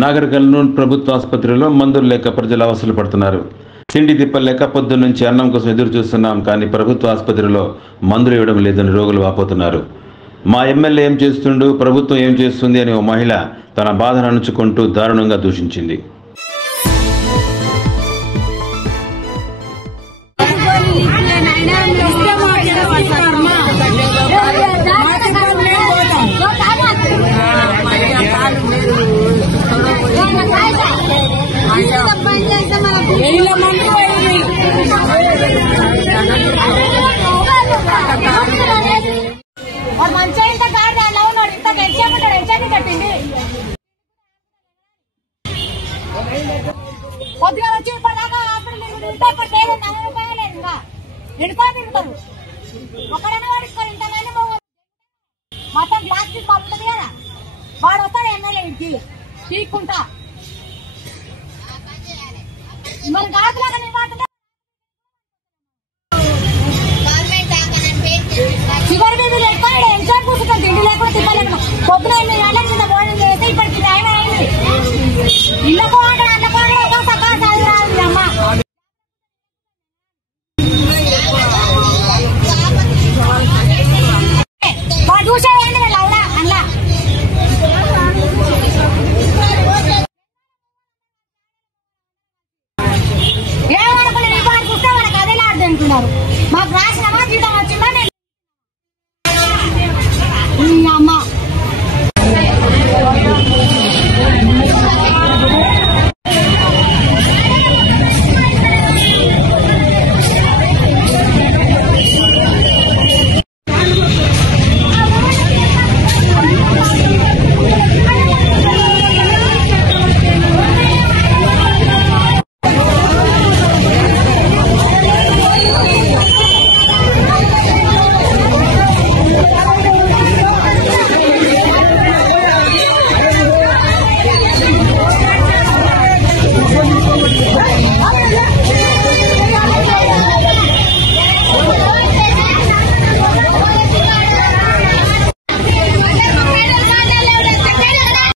నాగర్ కర్నూలు ప్రభుత్వ ఆసుపత్రిలో మందులు లేక ప్రజలు అవస్థలు పడుతున్నారు. తిండి తిప్పలేక పొద్దున్న నుంచి అన్నం కోసం ఎదురు చూస్తున్నాం, కానీ ప్రభుత్వ ఆసుపత్రిలో మందులు ఇవ్వడం లేదని రోగులు వాపోతున్నారు. మా ఎమ్మెల్యే ఏం చేస్తుండు, ప్రభుత్వం ఏం చేస్తుంది అని ఓ మహిళ తన బాధను అణుచుకుంటూ దారుణంగా దూషించింది. మొత్తం గ్లాస్ తీసి పంపుతుంది కదా, వాడు వస్తాడు ఎమ్మెల్యేకి తీసుకుంటా మరి గాజులాగా చివరి మీద లెక్క ఎంతో కూర్చుంటాం. తిండి లేకుండా తిప్పలేకుండా పొద్దున 8 గంటల కింద భోజనం చేస్తే ఇప్పటికి టైం అయింది. ఇళ్ళకు